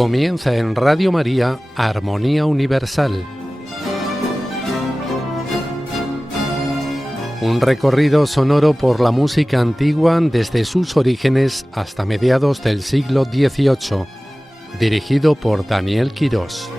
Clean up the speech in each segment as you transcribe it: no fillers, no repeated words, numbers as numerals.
Comienza en Radio María Armonía Universal. Un recorrido sonoro por la música antigua desde sus orígenes hasta mediados del siglo XVIII, dirigido por Daniel Quirós.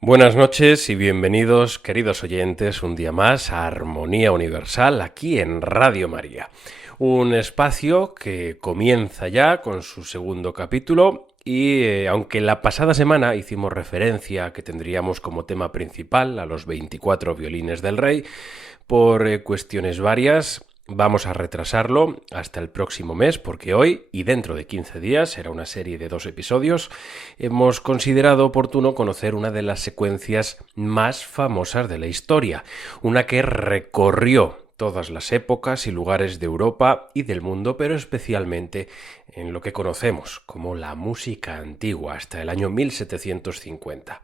Buenas noches y bienvenidos, queridos oyentes, un día más a Armonía Universal aquí en Radio María. Un espacio que comienza ya con su segundo capítulo y aunque la pasada semana hicimos referencia a que tendríamos como tema principal a los 24 violines del rey, por cuestiones varias vamos a retrasarlo hasta el próximo mes porque hoy y dentro de 15 días, será una serie de 2 episodios, hemos considerado oportuno conocer una de las secuencias más famosas de la historia, una que recorrió todas las épocas y lugares de Europa y del mundo, pero especialmente en lo que conocemos como la música antigua hasta el año 1750.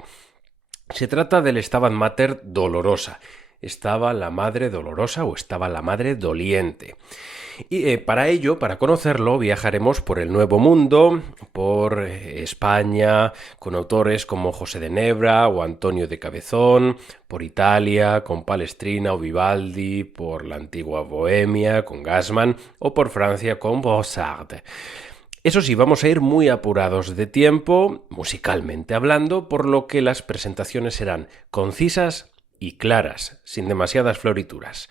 Se trata del Stabat Mater Dolorosa. ¿Estaba la madre dolorosa o estaba la madre doliente? Y para ello, para conocerlo, viajaremos por el Nuevo Mundo, por España, con autores como José de Nebra o Antonio de Cabezón, por Italia, con Palestrina o Vivaldi, por la antigua Bohemia, con Gassman, o por Francia, con Brossard. Eso sí, vamos a ir muy apurados de tiempo, musicalmente hablando, por lo que las presentaciones serán concisas y claras, sin demasiadas florituras.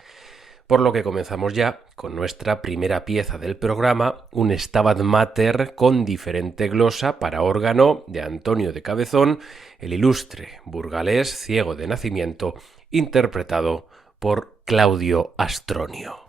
Por lo que comenzamos ya con nuestra primera pieza del programa, un Stabat Mater con diferente glosa para órgano de Antonio de Cabezón, el ilustre burgalés ciego de nacimiento, interpretado por Claudio Astronio.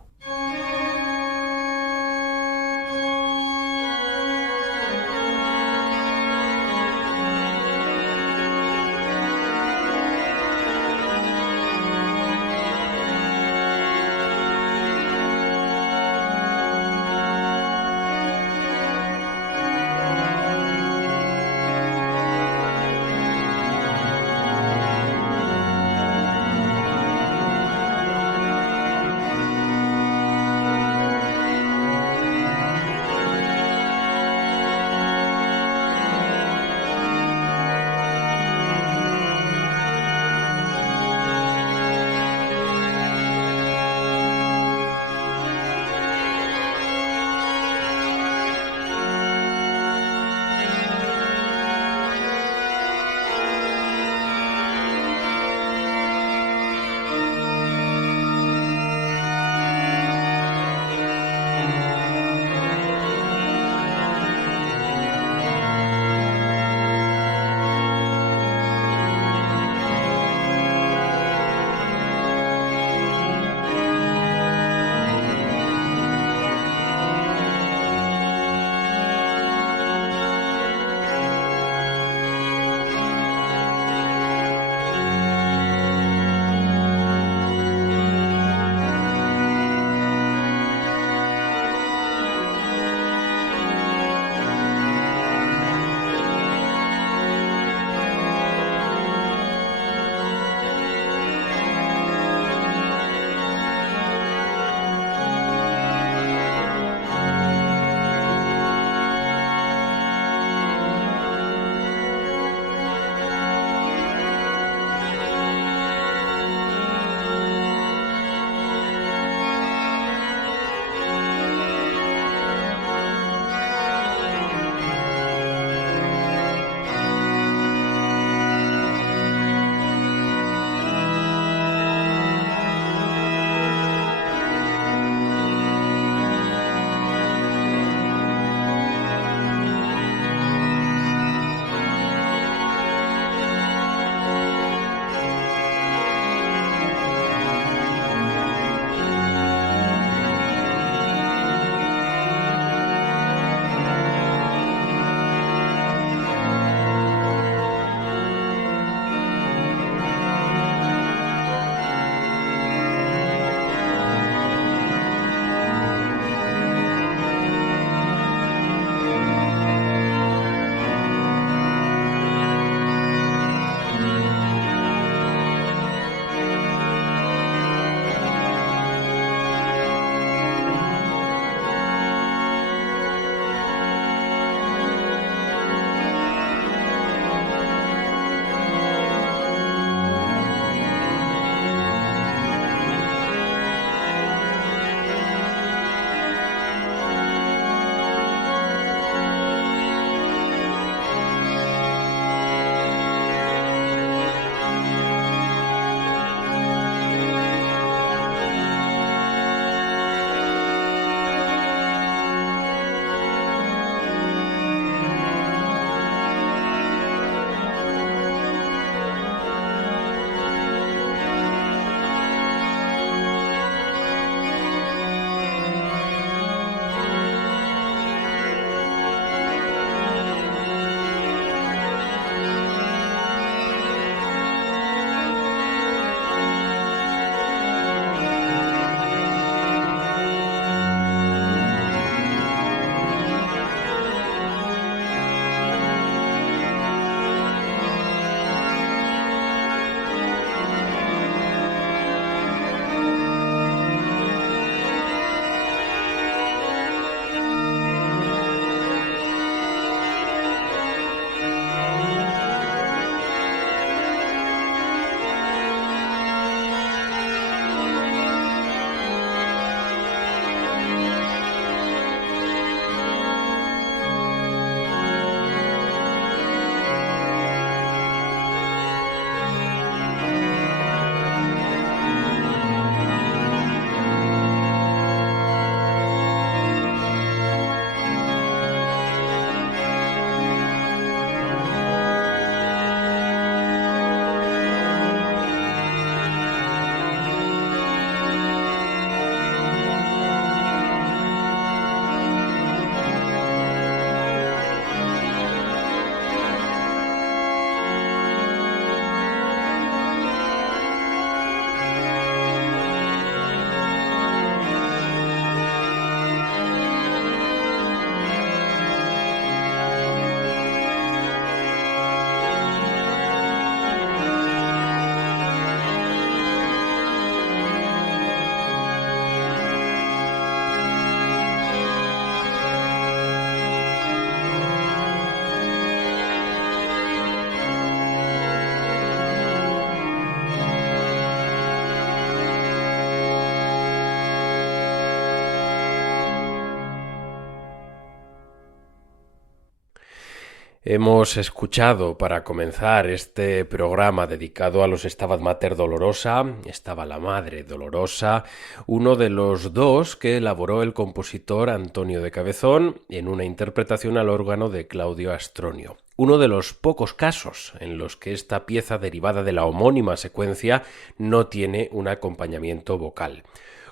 Hemos escuchado para comenzar este programa dedicado a los Stabat Mater Dolorosa, estaba la Madre Dolorosa, uno de los dos que elaboró el compositor Antonio de Cabezón en una interpretación al órgano de Claudio Astronio. Uno de los pocos casos en los que esta pieza derivada de la homónima secuencia no tiene un acompañamiento vocal,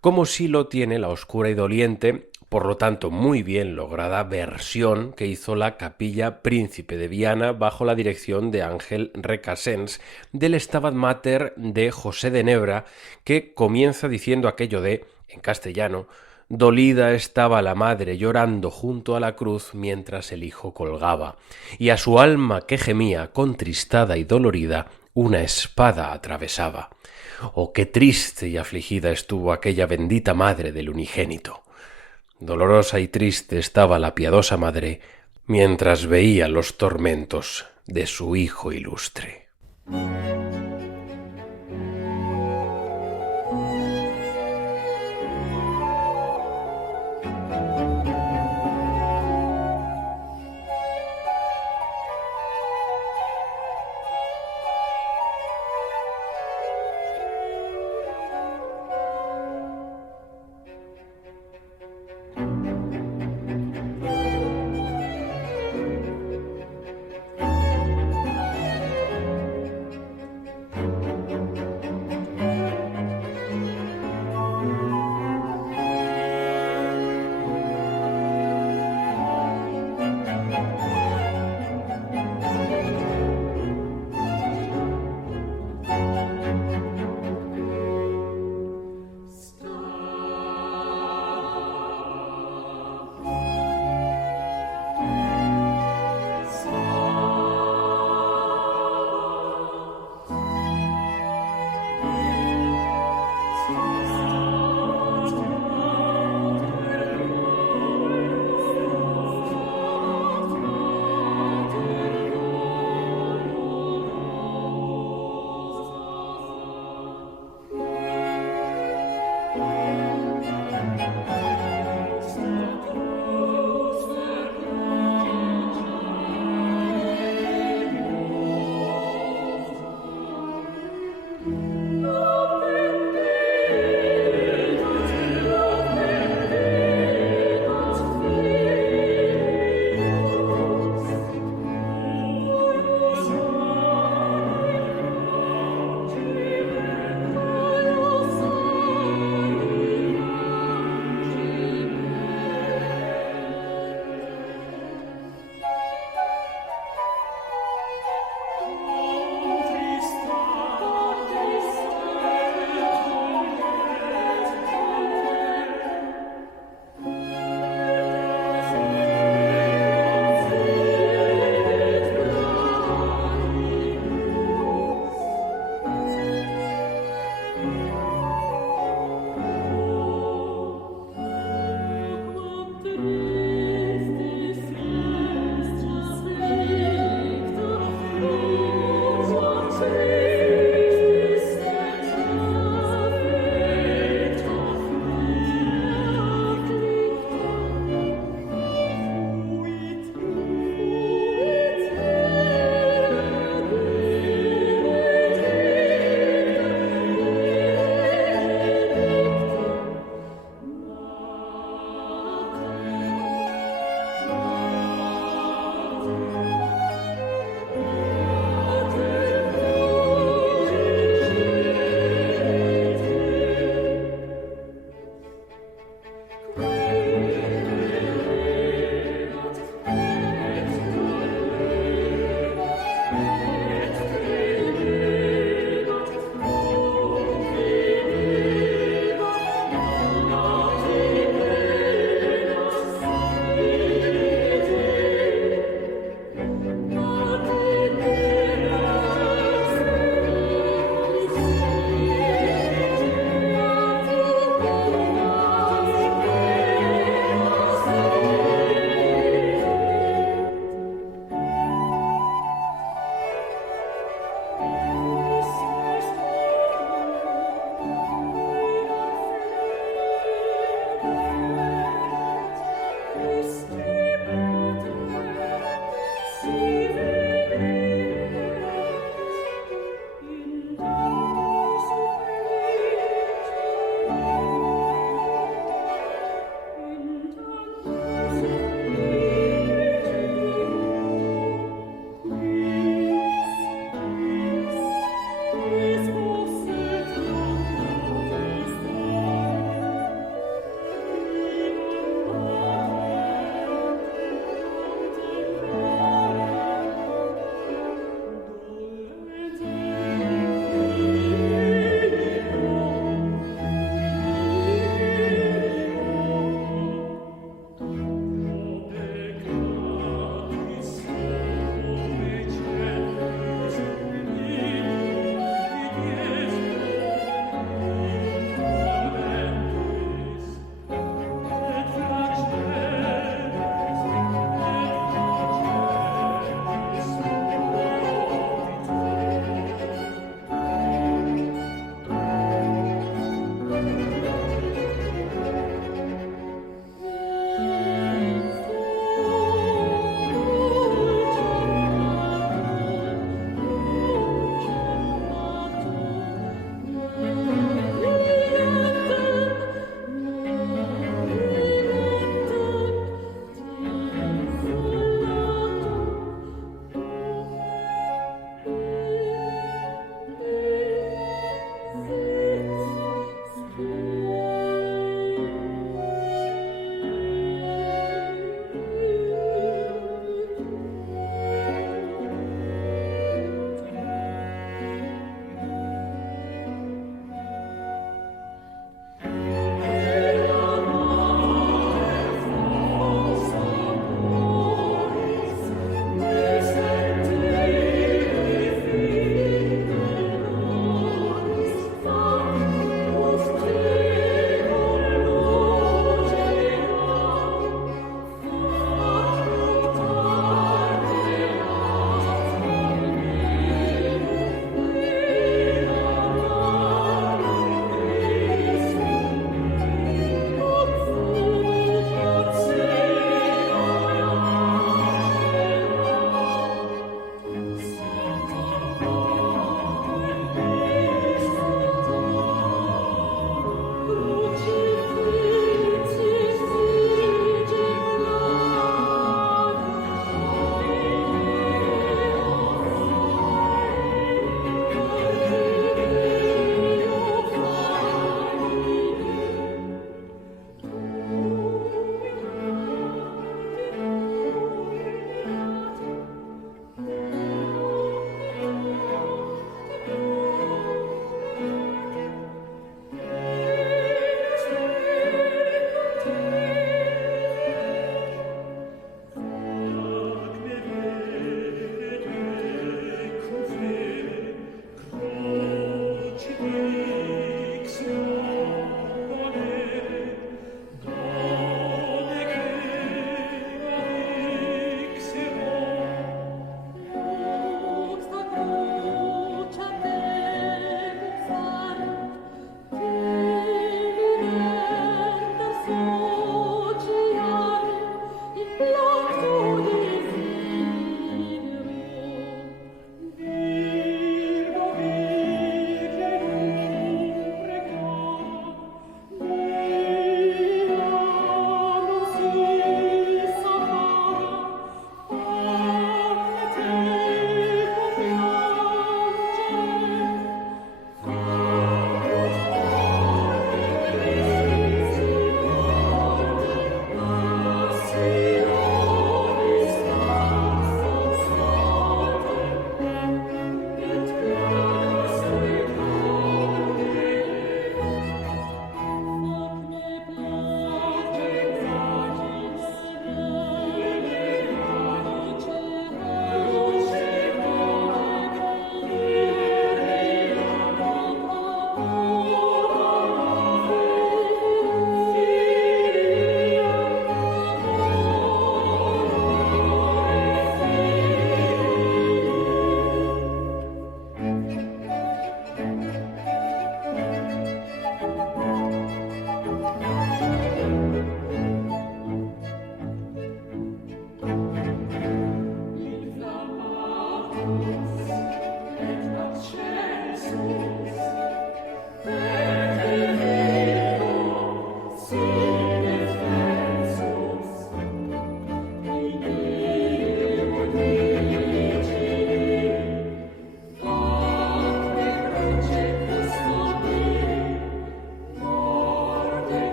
como sí lo tiene la oscura y doliente, por lo tanto muy bien lograda versión que hizo la Capilla Príncipe de Viana bajo la dirección de Ángel Recasens del Stabat Mater de José de Nebra, que comienza diciendo aquello de, en castellano, dolida estaba la madre llorando junto a la cruz mientras el hijo colgaba, y a su alma que gemía, contristada y dolorida, una espada atravesaba. Oh, qué triste y afligida estuvo aquella bendita madre del unigénito. Dolorosa y triste estaba la piadosa madre mientras veía los tormentos de su hijo ilustre.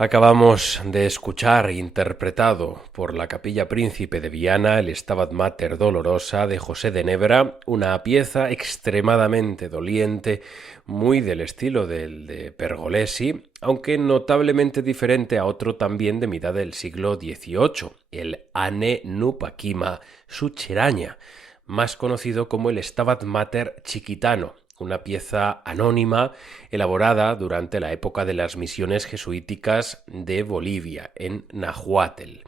Acabamos de escuchar, interpretado por la Capilla Príncipe de Viana, el Stabat Mater Dolorosa de José de Nebra, una pieza extremadamente doliente, muy del estilo del de Pergolesi, aunque notablemente diferente a otro también de mitad del siglo XVIII, el Ane Nupakima Sucheraña, más conocido como el Stabat Mater Chiquitano, una pieza anónima elaborada durante la época de las misiones jesuíticas de Bolivia, en Nahuatl.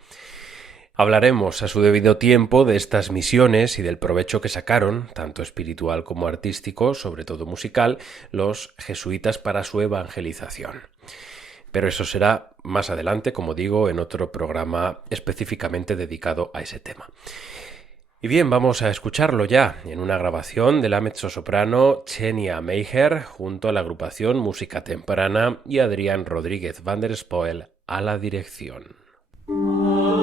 Hablaremos a su debido tiempo de estas misiones y del provecho que sacaron, tanto espiritual como artístico, sobre todo musical, los jesuitas para su evangelización. pero eso será más adelante, como digo, en otro programa específicamente dedicado a ese tema. Y bien, vamos a escucharlo ya en una grabación de la mezzosoprano Xenia Meijer junto a la agrupación Música Temprana y Adrián Rodríguez van der Spoel a la dirección. La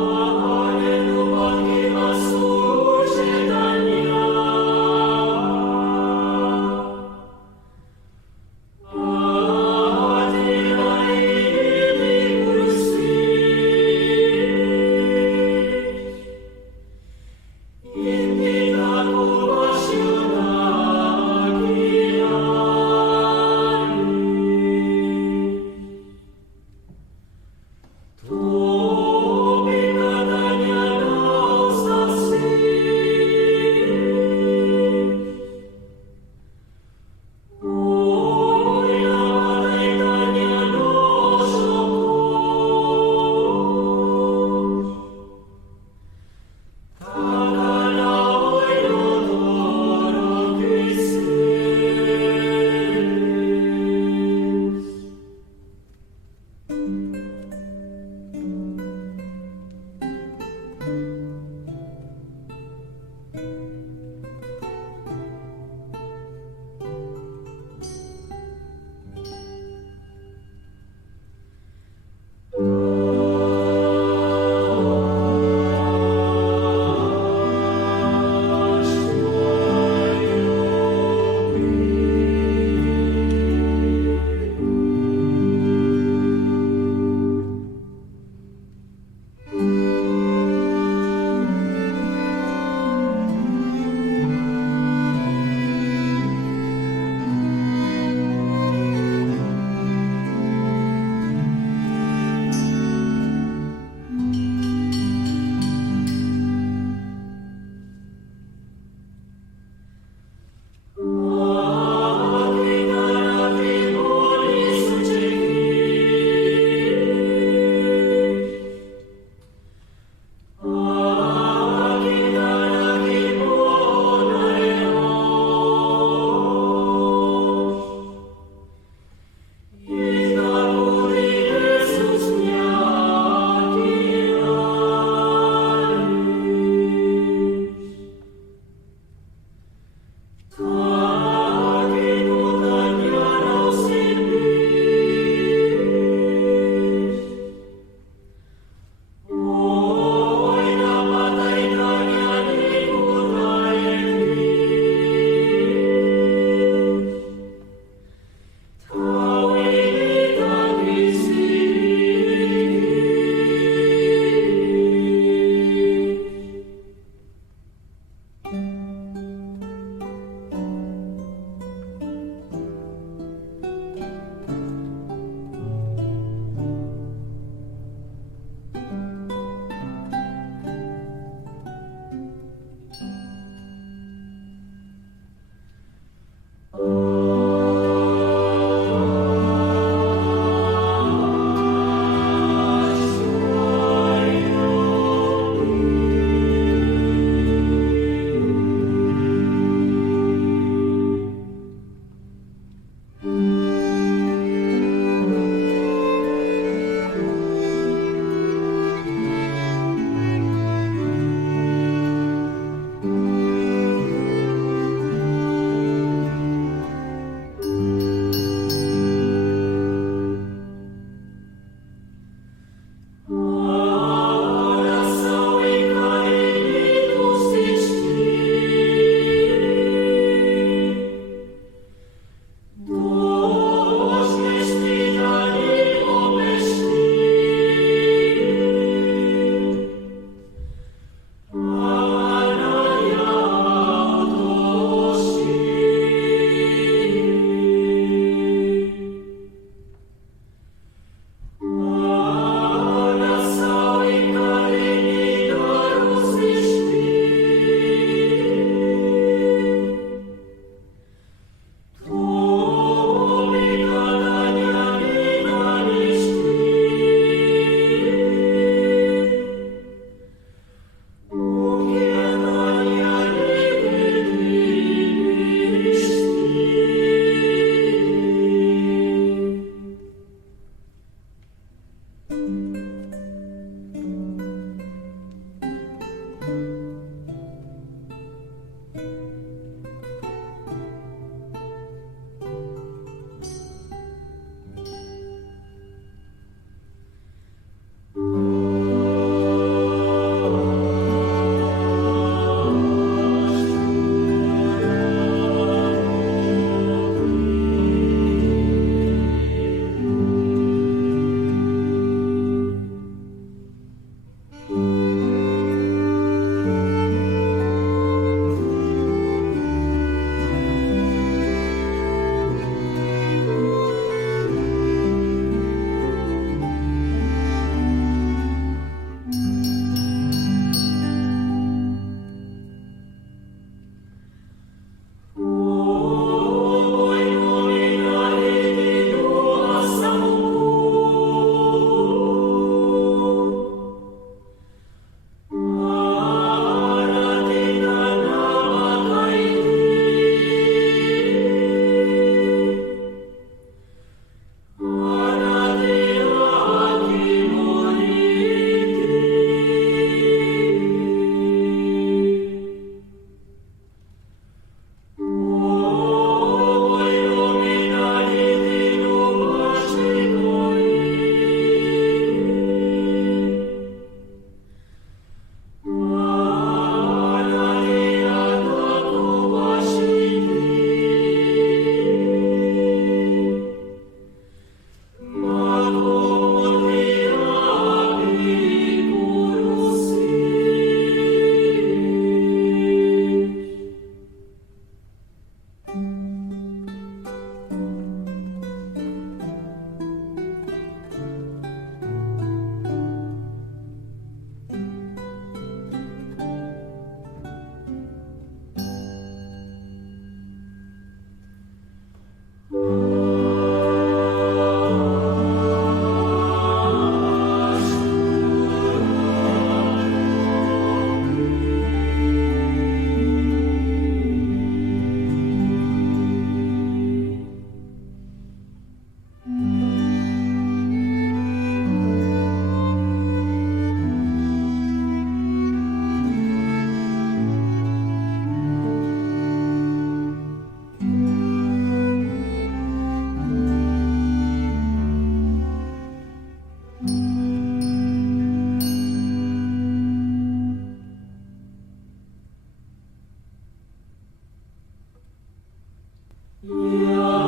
Yeah.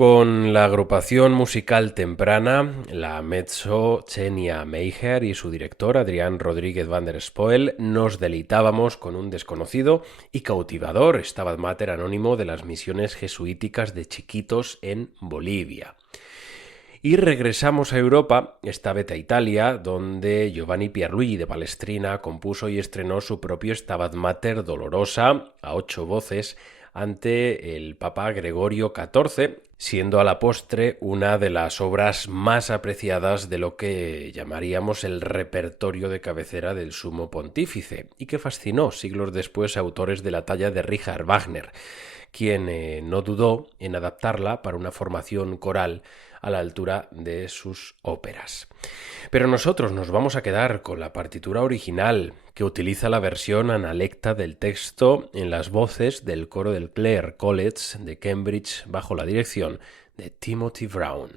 Con la agrupación musical temprana, la mezzo Xenia Meijer y su director Adrián Rodríguez van der Spoel, nos deleitábamos con un desconocido y cautivador Stabat Mater anónimo de las misiones jesuíticas de Chiquitos en Bolivia. Y regresamos a Europa, esta vez a Italia, donde Giovanni Pierluigi de Palestrina compuso y estrenó su propio Stabat Mater Dolorosa a 8 voces ante el Papa Gregorio XIV, siendo a la postre una de las obras más apreciadas de lo que llamaríamos el repertorio de cabecera del Sumo Pontífice, y que fascinó siglos después a autores de la talla de Richard Wagner, quien no dudó en adaptarla para una formación coral a la altura de sus óperas. Pero nosotros nos vamos a quedar con la partitura original, que utiliza la versión analecta del texto en las voces del coro del Clare College de Cambridge bajo la dirección de Timothy Brown.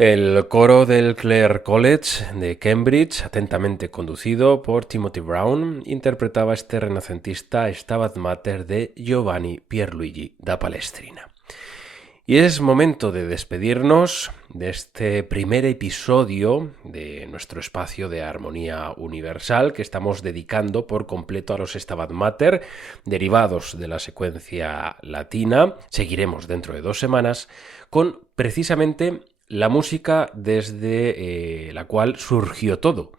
El coro del Clare College de Cambridge, atentamente conducido por Timothy Brown, interpretaba este renacentista Stabat Mater de Giovanni Pierluigi da Palestrina. Y es momento de despedirnos de este primer episodio de nuestro espacio de armonía universal que estamos dedicando por completo a los Stabat Mater derivados de la secuencia latina. Seguiremos dentro de 2 semanas con precisamente la música desde la cual surgió todo,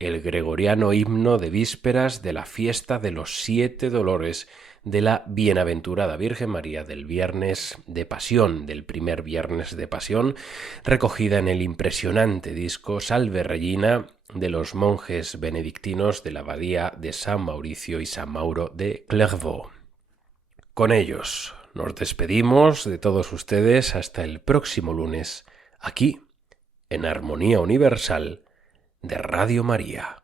el gregoriano himno de vísperas de la fiesta de los 7 dolores de la Bienaventurada Virgen María del Viernes de Pasión, del primer Viernes de Pasión, recogida en el impresionante disco Salve Regina de los monjes benedictinos de la abadía de San Mauricio y San Mauro de Clairvaux. Con ellos nos despedimos de todos ustedes hasta el próximo lunes, aquí, en Armonía Universal de Radio María.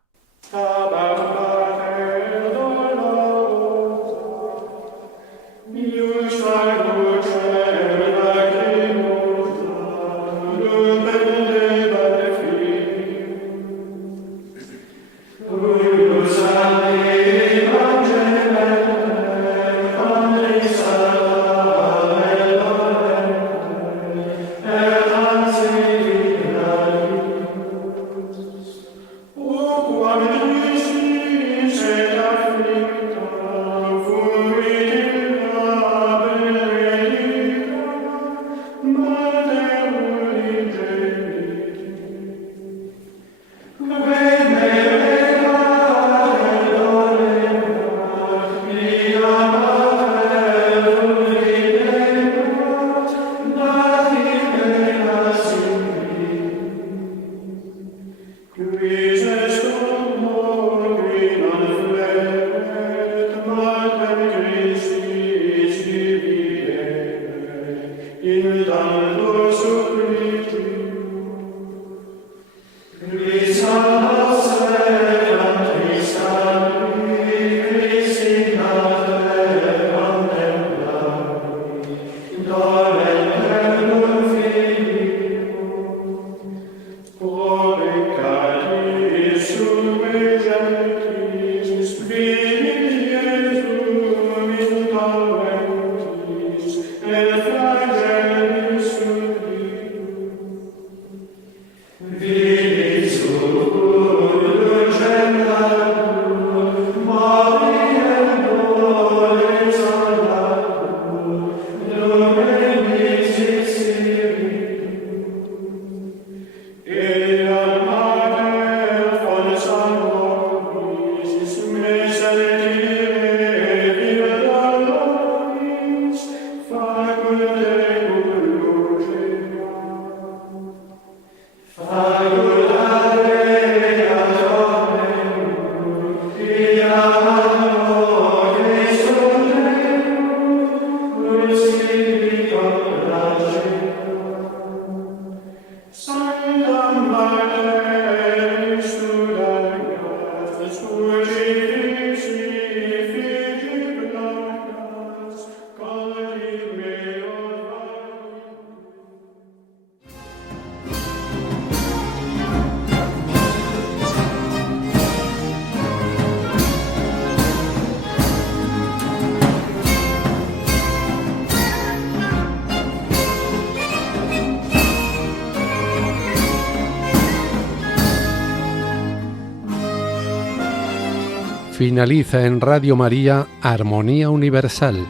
Finaliza en Radio María Armonía Universal.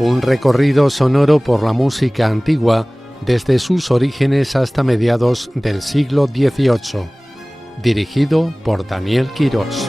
Un recorrido sonoro por la música antigua desde sus orígenes hasta mediados del siglo XVIII, dirigido por Daniel Quirós.